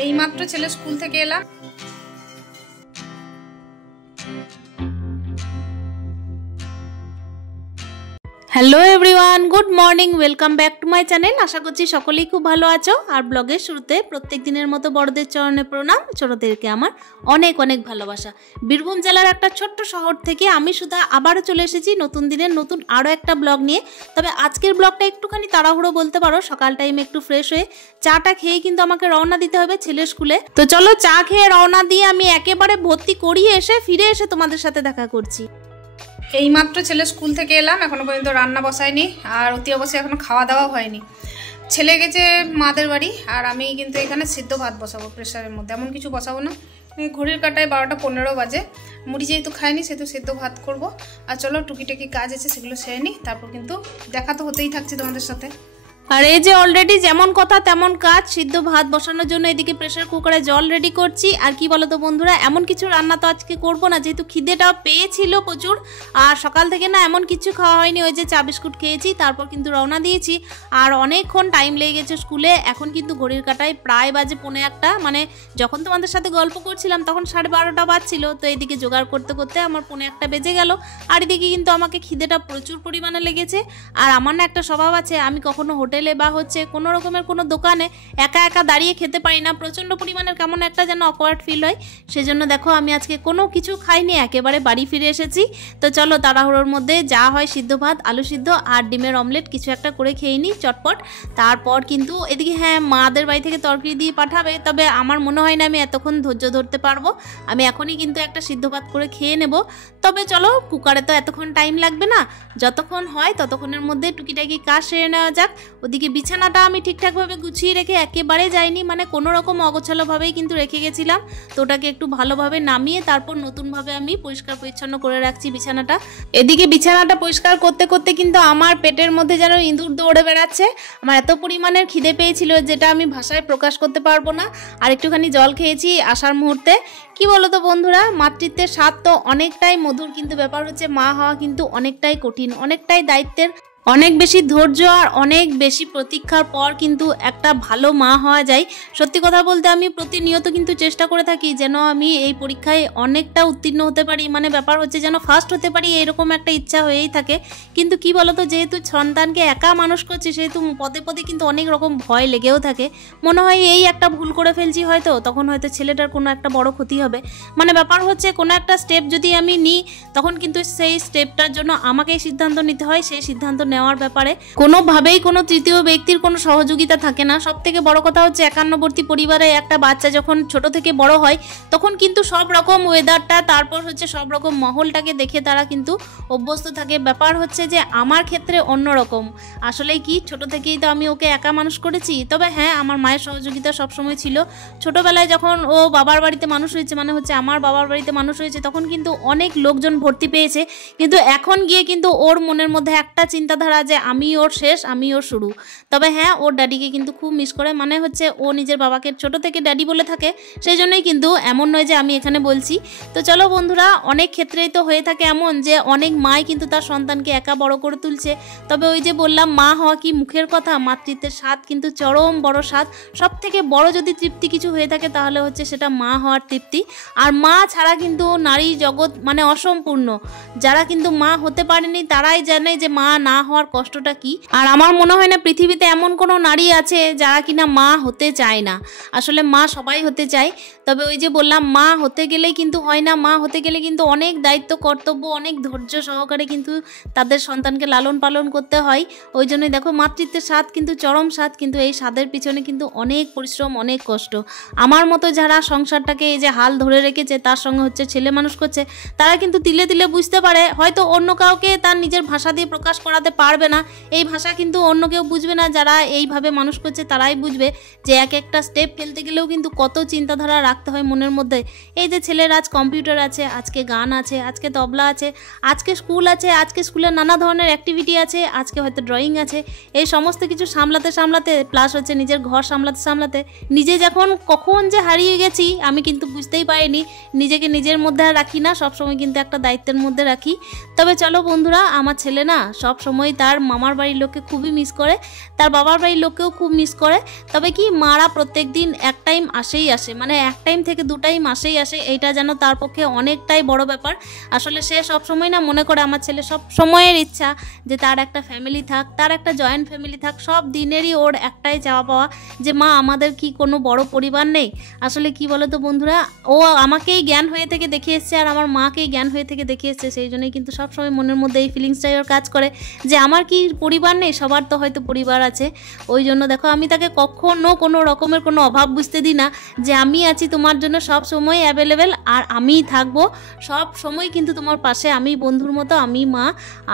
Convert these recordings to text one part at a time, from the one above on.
এইমাত্র ছেলে স্কুল থেকে এলাম। Hello everyone, good morning, welcome back to my channel. আশা করছি সকলেই খুব ভালো আছো। আর ব্লগের শুরুতে প্রত্যেক দিনের মতো বড়দের চরণে প্রণাম, ছোটদেরকে আমার অনেক অনেক ভালোবাসা। বীরভূম জেলার একটা ছোট্ট শহর থেকে আমি সুধা আবারও চলে এসেছি নতুন দিনের নতুন আরও একটা ব্লগ নিয়ে। তবে আজকের ব্লগটা একটুখানি তাড়াহুড়ো বলতে পারো। সকাল টাইমে একটু ফ্রেশ হয়ে চাটা খেয়ে কিন্তু আমাকে রওনা দিতে হবে ছেলের স্কুলে। তো চলো চা খেয়ে রওনা দিয়ে আমি একেবারে ভর্তি করিয়ে ফিরে এসে তোমাদের সাথে দেখা করছি। এইমাত্র ছেলে স্কুল থেকে এলাম, এখনো পর্যন্ত রান্না বসায়নি আর অতি অবশ্যই এখনো খাওয়া দাওয়া হয়নি। ছেলে গেছে মাদের বাড়ি আর আমি কিন্তু এখানে সিদ্ধ ভাত বসাবো প্রেশারের মধ্যে, এমন কিছু বসাবো না। ঘড়ির কাটায় 12টা 15 বাজে। মুড়ি যেহেতু খাইনি সেহেতু সিদ্ধ ভাত করবো। আর চলো টুকিটাকি কাজ আছে সেগুলো সেরে নিই, তারপর কিন্তু দেখা তো হতেই থাকছে তোমাদের সাথে। আর এই যে অলরেডি যেমন কথা তেমন কাজ, সিদ্ধ ভাত বসানোর জন্য এদিকে প্রেসার কুকারে জল রেডি করছি। আর কি বলতো বন্ধুরা, এমন কিছু রান্না তো আজকে করবো না, যেহেতু খিদেটা পেয়েছিল প্রচুর। আর সকাল থেকে না এমন কিছু খাওয়া হয়নি, ওই যে চা বিস্কুট খেয়েছি, তারপর কিন্তু রওনা দিয়েছি। আর অনেকক্ষণ টাইম লেগে গেছে স্কুলে। এখন কিন্তু ঘড়ির কাটায় প্রায় বাজে 1:45, মানে যখন তোমাদের সাথে গল্প করছিলাম তখন 12:30 বাজছিল। তো এদিকে জোগাড় করতে করতে আমার 1:45 বেজে গেল। আর এদিকে কিন্তু আমাকে খিদেটা প্রচুর পরিমাণে লেগেছে। আর আমার না একটা স্বভাব আছে, আমি কখনো হোটেলে বা হচ্ছে কোনো রকমের কোনো দোকানে একা একা দাঁড়িয়ে খেতে পারি না। প্রচণ্ড পরিমাণের কেমন একটা যেন অকওয়ার্ড ফিল হয়। সেজন্য দেখো আমি আজকে কোনো কিছু খাইনি, একেবারে বাড়ি ফিরে এসেছি। তো চলো তাড়াহুড়োর মধ্যে যা হয় সিদ্ধ ভাত, আলু সিদ্ধ আর ডিমের অমলেট কিছু একটা করে খেয়ে নিই চটপট। তারপর কিন্তু এদিকে মাদের বাড়ি থেকে তরকারি দিয়ে পাঠাবে, তবে আমার মনে হয় না আমি এতক্ষণ ধৈর্য ধরতে পারবো। আমি এখনই কিন্তু একটা সিদ্ধ ভাত করে খেয়ে নেব। তবে চলো কুকারে তো এতক্ষণ টাইম লাগবে না, যতক্ষণ হয় ততক্ষণের মধ্যে টুকিটাকি কাজ সেরে নেওয়া যাক। ওদিকে বিছানাটা আমি ঠিকঠাকভাবে গুছিয়ে রেখে একেবারে যাইনি, মানে কোনো রকম অগোছালোভাবেই কিন্তু রেখে গেছিলাম। তো ওটাকে একটু ভালোভাবে নামিয়ে তারপর নতুনভাবে আমি পরিষ্কার পরিচ্ছন্ন করে রাখছি বিছানাটা। এদিকে বিছানাটা পরিষ্কার করতে করতে কিন্তু আমার পেটের মধ্যে যেন ইঁদুর দৌড়ে বেড়াচ্ছে। আমার এত পরিমাণের খিদে পেয়েছিল যেটা আমি ভাষায় প্রকাশ করতে পারবো না। আর একটুখানি জল খেয়েছি আসার মুহূর্তে। কি বলো তো বন্ধুরা, মাতৃত্বের স্বাদ তো অনেকটাই মধুর, কিন্তু ব্যাপার হচ্ছে মা হওয়া কিন্তু অনেকটাই কঠিন, অনেকটাই দায়িত্বের, অনেক বেশি ধৈর্য আর অনেক বেশি প্রতীক্ষার পর কিন্তু একটা ভালো মা হওয়া যায়। সত্যি কথা বলতে আমি প্রতিনিয়ত কিন্তু চেষ্টা করে থাকি যেন আমি এই পরীক্ষায় অনেকটা উত্তীর্ণ হতে পারি, মানে ব্যাপার হচ্ছে যেন ফার্স্ট হতে পারি, এরকম একটা ইচ্ছা হয়েই থাকে। কিন্তু কি বলতো, যেহেতু সন্তানকে একা মানুষ করছি সেহেতু পদে পদে কিন্তু অনেক রকম ভয় লেগেও থাকে। মনে হয় এই একটা ভুল করে ফেলছি হয়তো, তখন হয়তো ছেলেটার কোনো একটা বড় ক্ষতি হবে। মানে ব্যাপার হচ্ছে কোনো একটা স্টেপ যদি আমি নিই তখন কিন্তু সেই স্টেপটার জন্য আমাকেই সিদ্ধান্ত নিতে হয়। সেই সিদ্ধান্ত নেওয়ার ব্যাপারে কোনোভাবেই কোনো তৃতীয় ব্যক্তির কোনো সহযোগিতা থাকে না। সব থেকে বড় কথা হচ্ছে একান্নবর্তী পরিবারে একটা বাচ্চা যখন ছোট থেকে বড় হয় তখন কিন্তু সব রকম ওয়েদারটা, তারপর হচ্ছে সব রকম মহলটাকে দেখে তারা কিন্তু অভ্যস্ত থাকে। ব্যাপার হচ্ছে যে আমার ক্ষেত্রে অন্যরকম। আসলে কি, ছোট থেকেই তো আমি ওকে একা মানুষ করেছি। তবে হ্যাঁ, আমার মায়ের সহযোগিতা সবসময় ছিল। ছোটবেলায় যখন ও বাবার বাড়িতে মানুষ হয়েছে, মানে হচ্ছে আমার বাবার বাড়িতে মানুষ হয়েছে, তখন কিন্তু অনেক লোকজন ভর্তি পেয়েছে। কিন্তু এখন গিয়ে কিন্তু ওর মনের মধ্যে একটা চিন্তাধারা যে আমি ওর শেষ, আমি ওর শুরু। তবে হ্যাঁ, ওর ড্যাডিকে কিন্তু খুব মিস করে, মানে হচ্ছে ও নিজের বাবাকে ছোট থেকে ড্যাডি বলে থাকে। সেই জন্যই কিন্তু, এমন নয় যে আমি এখানে বলছি। তো চলো বন্ধুরা, অনেক ক্ষেত্রেই তো হয়ে থাকে এমন যে অনেক মাই কিন্তু তার সন্তানকে একা বড় করে তুলছে। তবে ওই যে বললাম, মা হওয়া কি মুখের কথা, মাতৃত্বের স্বাদ কিন্তু চরম বড় স্বাদ। সব থেকে বড় যদি তৃপ্তি কিছু হয়ে থাকে তাহলে হচ্ছে সেটা মা হওয়ার তৃপ্তি। আর মা ছাড়া কিন্তু নারী জগৎ মানে অসম্পূর্ণ। যারা কিন্তু মা হতে পারেনি তারাই জানে যে মা না হওয়ার কষ্টটা কি। আর আমার মনে হয় না পৃথিবীতে এমন কোনো নারী আছে যারা কিনা মা হতে চায় না। আসলে মা সবাই হতে চায়। তবে ওই যে বললাম, মা হতে গেলেই কিন্তু হয় না। মা হতে গেলে কিন্তু অনেক দায়িত্ব, কর্তব্য, অনেক ধৈর্য সহকারে কিন্তু তাদের সন্তানকে লালন পালন করতে হয়। ওই জন্যই দেখো মাতৃত্বের স্বাদ কিন্তু চরম স্বাদ, কিন্তু এই স্বাদের পিছনে কিন্তু অনেক পরিশ্রম, অনেক কষ্ট। আমার মতো যারা সংসারটাকে এই যে হাল ধরে রেখেছে, তার সঙ্গে হচ্ছে ছেলে মানুষ করছে, তারা কিন্তু তিলে তিলে বুঝতে পারে। হয়তো অন্য কাউকে তার নিজের ভাষা দিয়ে প্রকাশ করাতে পারবে না, এই ভাষা কিন্তু অন্য কেউ বুঝবে না। যারা এইভাবে মানুষ করছে তারাই বুঝবে যে এক একটা স্টেপ ফেলতে গেলেও কিন্তু কত চিন্তাধারা রাখতে হয় মনের মধ্যে। এই যে ছেলের আজ কম্পিউটার আছে, আজকে গান আছে, আজকে তবলা আছে, আজকে স্কুল আছে, আজকে স্কুলে নানা ধরনের অ্যাক্টিভিটি আছে, আজকে হয়তো ড্রয়িং আছে, এই সমস্ত কিছু সামলাতে সামলাতে, প্লাস হচ্ছে নিজের ঘর সামলাতে সামলাতে নিজে যখন কখন যে হারিয়ে গেছি আমি কিন্তু বুঝতেই পারিনি। নিজেকে নিজের মধ্যে আর রাখি না, সবসময় কিন্তু একটা দায়িত্বের মধ্যে রাখি। তবে চলো বন্ধুরা, আমার ছেলে না সব সময় সময় তার মামার বাড়ির লোককে খুবই মিস করে, তার বাবার বাড়ির লোককেও খুব মিস করে। তবে কি মারা প্রত্যেক দিন এক টাইম আসেই আসে, মানে এক টাইম থেকে 2 টাইম আসেই আসে, এইটা যেন তার পক্ষে অনেকটাই বড় ব্যাপার। আসলে সে সবসময় না মনে করে আমার ছেলে সব সময়ের ইচ্ছা যে তার একটা ফ্যামিলি থাক, তার একটা জয়েন্ট ফ্যামিলি থাক। সব দিনেরই ওর একটাই চাওয়া পাওয়া যে মা আমাদের কি কোনো বড় পরিবার নেই। আসলে কি বলো তো বন্ধুরা, ও আমাকেই জ্ঞান হয়ে থেকে দেখে এসছে আর আমার মাকেই জ্ঞান হয়ে থেকে দেখে এসছে, সেই জন্যই কিন্তু সবসময় মনের মধ্যে এই ফিলিংসটাই ওর কাজ করে যে আমার কি পরিবার নেই, সবার তো হয়তো পরিবার আছে। ওই জন্য দেখো আমি তাকে কখনো কোনো রকমের কোনো অভাব বুঝতে দিই না, যে আমি আছি তোমার জন্য সব সময় অ্যাভেলেবেল আর আমিই থাকবো সব সময়, কিন্তু তোমার পাশে আমি বন্ধুর মতো, আমি মা।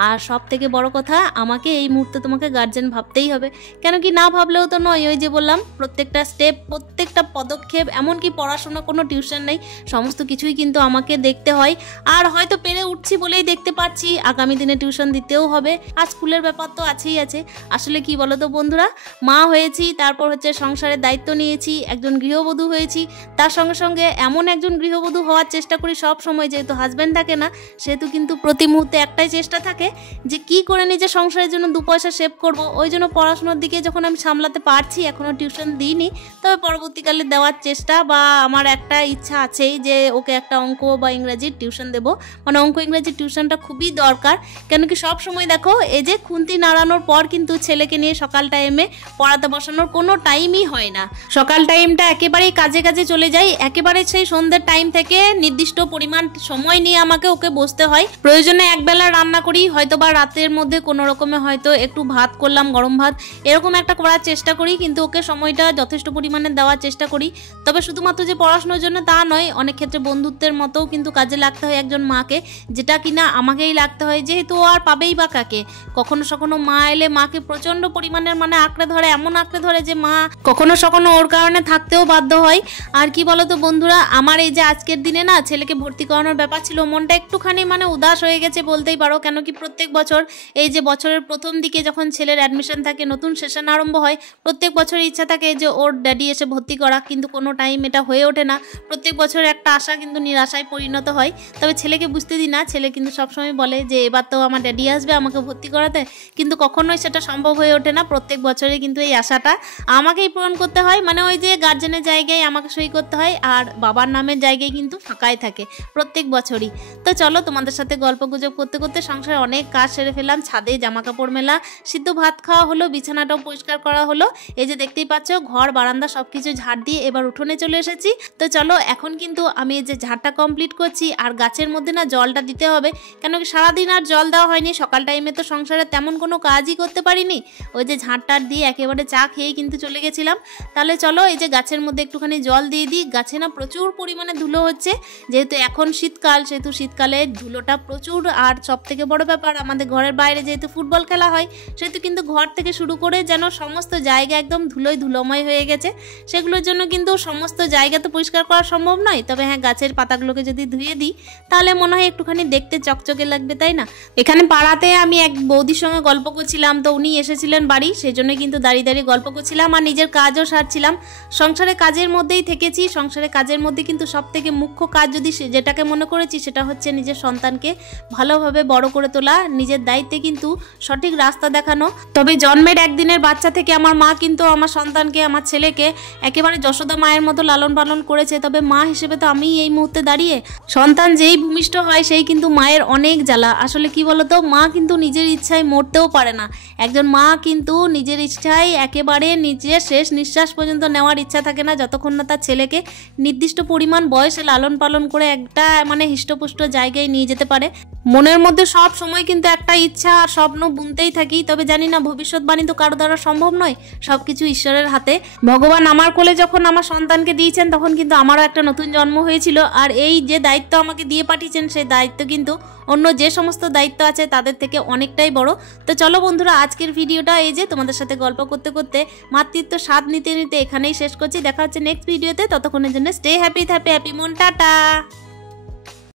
আর সব থেকে বড় কথা, আমাকে এই মুহূর্তে তোমাকে গার্জেন ভাবতেই হবে, কেন কি না ভাবলেও তো নয়। ওই যে বললাম প্রত্যেকটা স্টেপ, প্রত্যেকটা পদক্ষেপ, এমনকি পড়াশোনা, কোনো টিউশন নেই, সমস্ত কিছুই কিন্তু আমাকে দেখতে হয়। আর হয়তো পেরে উঠছি বলেই দেখতে পাচ্ছি, আগামী দিনে টিউশন দিতেও হবে, আর স্কুলের ব্যাপার তো আছেই আছে। আসলে কি বলো তো বন্ধুরা, মা হয়েছি, তারপর হচ্ছে সংসারের দায়িত্ব নিয়েছি, একজন গৃহবধূ হয়েছি, তার সঙ্গে সঙ্গে এমন একজন গৃহবধূ হওয়ার চেষ্টা করি সব সময়, যেহেতু হাজব্যান্ড থাকে না সেহেতু কিন্তু প্রতি মুহূর্তে একটাই চেষ্টা থাকে যে কি করে নিজের সংসারের জন্য 2 পয়সা সেভ করব। ওই জন্য পড়াশোনার দিকে যখন আমি সামলাতে পারছি, এখনও টিউশন দিইনি, তবে পরবর্তীকালে দেওয়ার চেষ্টা বা আমার একটা ইচ্ছা আছেই যে ওকে একটা অঙ্ক বা ইংরাজির টিউশন দেবো, মানে অঙ্ক ইংরাজির টিউশনটা খুবই দরকার। কেন কি সব সময় দেখো এই যে খুন্তি নাড়ানোর পর কিন্তু ছেলেকে নিয়ে সকাল টাইমে পড়াতে বসানোর কোনো টাইমই হয় না, সকাল টাইমটা একেবারেই কাজে কাজে চলে যায়, একেবারে সেই সন্ধ্যের টাইম থেকে নির্দিষ্ট পরিমাণ সময় নিয়ে আমাকে ওকে বসতে হয়। প্রয়োজনে একবেলা রান্না করি, হয়তো বা রাতের মধ্যে কোনো রকমে হয়তো একটু ভাত করলাম, গরম ভাত, এরকম একটা করার চেষ্টা করি, কিন্তু ওকে সময়টা যথেষ্ট পরিমাণে দেওয়ার চেষ্টা করি। তবে শুধুমাত্র যে পড়াশোনার জন্য তা নয়, অনেক ক্ষেত্রে বন্ধুত্বের মতোও কিন্তু কাজে লাগতে হয় একজন মাকে, যেটা কিনা আমাকেই লাগতে হয়, যেহেতু ও আর পাবেই বা কাকে। কখনো সখনো মা এলে মাকে প্রচণ্ড পরিমাণের মানে আঁকড়ে ধরে, এমন আঁকড়ে ধরে যে মা কখনো সখনো ওর কারণে থাকতেও বাধ্য হয়। আর কি বলতো বন্ধুরা, আমার এই যে আজকের দিনে না ছেলেকে ভর্তি করানোর ব্যাপার ছিল, মনটা একটুখানি মানে উদাস হয়ে গেছে বলতেই পারো। কেন কি প্রত্যেক বছর এই যে বছরের প্রথম দিকে যখন ছেলের অ্যাডমিশন থাকে, নতুন সেশন আরম্ভ হয়, প্রত্যেক বছর ইচ্ছা থাকে যে ওর ড্যাডি এসে ভর্তি করা, কিন্তু কোনো টাইম এটা হয়ে ওঠে না। প্রত্যেক বছর একটা আশা কিন্তু নিরাশায় পরিণত হয়। তবে ছেলেকে বুঝতে দিই না, ছেলে কিন্তু সবসময় বলে যে এবার তো আমার ড্যাডি আসবে আমাকে ভর্তি করাতে, কিন্তু কখনোই সেটা সম্ভব হয়ে ওঠে না। প্রত্যেক বছরে কিন্তু এই আশাটা আমাকেই পূরণ করতে হয়, মানে ওই যে গার্জেনের জায়গায় আমাকে সই করতে হয় আর বাবার নামের জায়গায় কিন্তু ফাঁকাই থাকে প্রত্যেক বছরই। তো চলো তোমাদের সাথে গল্প গুজব করতে করতে সংসারে অনেক কাজ সেরে ফেললাম, ছাদে জামা কাপড় মেলা, সিদ্ধ ভাত খাওয়া হলো, বিছানাটাও পরিষ্কার করা হলো। এই যে দেখতেই পাচ্ছ ঘর বারান্দা সবকিছু ঝাড় দিয়ে এবার উঠোনে চলে এসেছি। তো চলো এখন কিন্তু আমি এই যে ঝাড়টা কমপ্লিট করছি, আর গাছের মধ্যে না জলটা দিতে হবে, কেন কি সারাদিন আর জল দেওয়া হয়নি, সকাল টাইমে তো সংসারে তেমন কোনো কাজই করতে পারিনি, ওই যে ঝাড়টার দিয়ে একেবারে চা খেয়েই কিন্তু চলে গেছিলাম। তাহলে চলো এই যে গাছের মধ্যে একটুখানি জল দিয়ে দিই, গাছে না প্রচুর পরিমাণে ধুলো হচ্ছে, যেহেতু এখন শীতকাল সেহেতু শীতকালে ধুলোটা প্রচুর। আর সব থেকে বড় ব্যাপার, আমাদের ঘরের বাইরে যেহেতু ফুটবল খেলা হয়, সেহেতু কিন্তু ঘর থেকে শুরু করে যেন সমস্ত জায়গা একদম ধুলোয় ধুলোময় হয়ে গেছে। সেগুলোর জন্য কিন্তু সমস্ত জায়গা তো পরিষ্কার করা সম্ভব নয়, তবে হ্যাঁ গাছের পাতাগুলোকে যদি ধুয়ে দিই তাহলে মনে হয় একটুখানি দেখতে চকচকে লাগবে, তাই না? এখানে পাড়াতে আমি এক বৌদির সঙ্গে গল্প করছিলাম, তো উনি এসেছিলেন বাড়ি, সেই জন্য কিন্তু দাঁড়িয়ে দাঁড়িয়ে গল্প করছিলাম আর নিজের কাজও সারছিলাম। সংসারে কাজের মধ্যেই থেকেছি, সংসারে কাজের মধ্যে কিন্তু সব থেকে মুখ্য কাজ যদি যেটাকে মনে করেছি সেটা হচ্ছে নিজের সন্তানকে ভালোভাবে বড় করে তোলা, নিজের দায়িত্বে কিন্তু সঠিক রাস্তা দেখানো। তবে জন্মের একদিনের বাচ্চা থেকে আমার মা কিন্তু আমার সন্তানকে, আমার ছেলেকে একেবারে যশোদা মায়ের মতো লালন পালন করেছে। তবে মা হিসেবে তো আমি এই মুহূর্তে দাঁড়িয়ে, সন্তান যেই ভূমিষ্ঠ হয় সেই কিন্তু মায়ের অনেক জ্বালা। আসলে কি বলতো, মা কিন্তু নিজের ইচ্ছায় মরতেও পারে না, একজন মা কিন্তু নিজের ইচ্ছায় একেবারে নিজের শেষ নিঃশ্বাস পর্যন্ত নেওয়ার ইচ্ছা থাকে না, যতক্ষণ না তার ছেলেকে নির্দিষ্ট পরিমাণ বয়সে লালন পালন করে একটা মানে হৃষ্টপুষ্ট জায়গায় নিয়ে যেতে পারে। মনের মধ্যে সব সময় কিন্তু একটা ইচ্ছা আর স্বপ্ন বুনতেই থাকি, তবে জানি না ভবিষ্যৎবাণী তো কারো দ্বারা সম্ভব নয়, সবকিছু ঈশ্বরের হাতে। ভগবান আমার কোলে যখন আমার সন্তানকে দিয়েছেন তখন কিন্তু আমারও একটা নতুন জন্ম হয়েছিল, আর এই যে দায়িত্ব আমাকে দিয়ে পাঠিয়েছেন সেই দায়িত্ব কিন্তু অন্য যে সমস্ত দায়িত্ব আছে তাদের থেকে অনেকটাই বড়। তো চলো বন্ধুরা, আজকের ভিডিওটা এই যে তোমাদের সাথে গল্প করতে করতে মাতৃত্ব স্বাদ নিতে নিতে এখানেই শেষ করছি। দেখা হচ্ছে নেক্সট ভিডিওতে, ততক্ষণের জন্য স্টে হ্যাপি, হ্যাপি মন, টাটা।